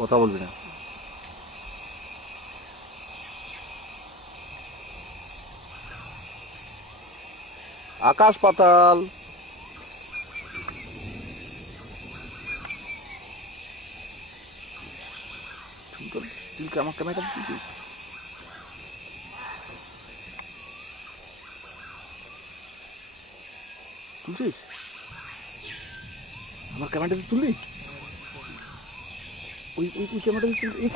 কথা বলবি না। আকাশ পাতাল। তুই আমার ক্যামেরাটা তুলছিস? তুলছিস আমার ক্যামেরাটা তুললি? ওই ওই ওই ক্যামেরাটা তুললি?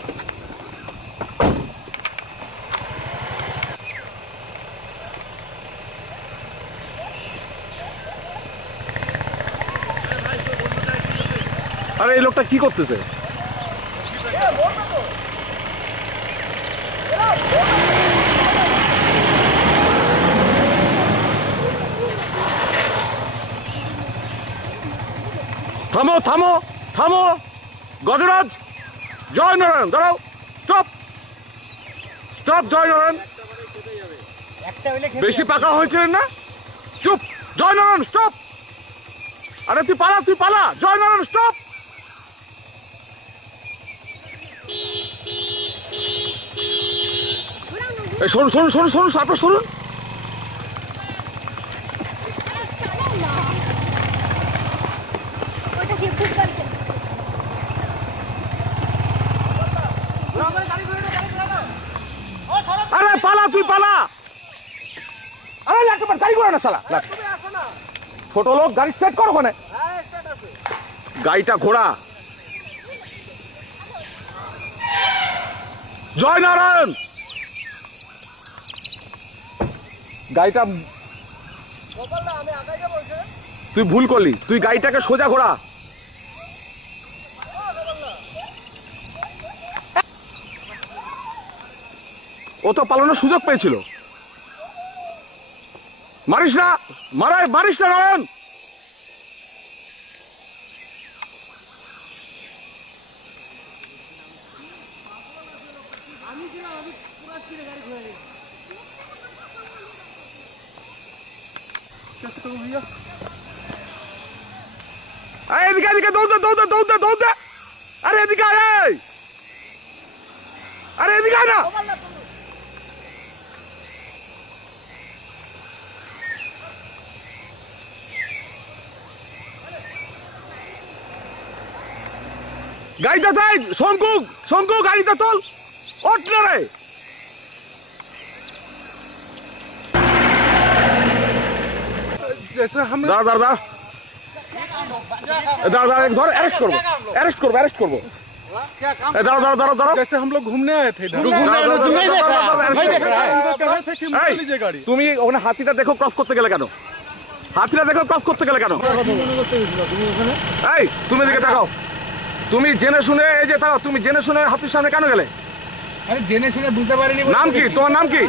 আরে এই লোকটা কি করতেছে? থামো থামো থামো, গজরাজ, জয় নারায়ণ, দাঁড়াও, স্টপ স্টপ, জয় নারায়ণ। বেশি পাকা হয়েছে না, চুপ, জয় নারায়ণ, স্টপ। আরে তুই পালা, তুই পালা, জয় নারায়ণ, স্টপ। এই শুনুন শুনুন শুনুন শুনুন, আপনার শুনুন। আরে পালা, তুই পালা। আরে গাড়ি ঘোড়া না শালা, ছোট লোক, গাড়ি স্টার্ট করো ওখানে। গাড়িটা ঘোড়া। জয় নারায়ণ। গাড়িটা তুই ভুল করলি, তুই গাড়িটাকে সোজা ঘোরা। ও তো পালানোর সুযোগ পেয়েছিল। মারিস না, মারিস না নারায়ণ। এদিকে এদিকে দৌড় দে, দৌড় দে, দৌড় দে, দৌড় দে। আরে এদিকে আয়, আরে এদিকে আয় না। গাড়িটা তাই, শঙ্কু, শঙ্কু, গাড়িটা তোল, ওঠ না রে। দাঁড়া দাঁড়া দাঁড়া दादा दादा धर, अरेस्ट करो, अरेस्ट करो, अरेस्ट करो। दादा दादा दादा दादा, जैसे हम लोग घूमने आए थे इधर। তুমি ওখানে হাতিটা দেখো ক্রস করতে গেলে কেন? হাতিটা দেখো ক্রস করতে গেলে কেন? এই তুমি এদিকে তাকাও। তুমি জেনে শুনে, এই যে তাকাও, তুমি জেনে শুনে হাতির সামনে কেন গেলে? আরে জেনে শুনে বুঝতে পারিনি। নাম কি তোমার? নাম কি?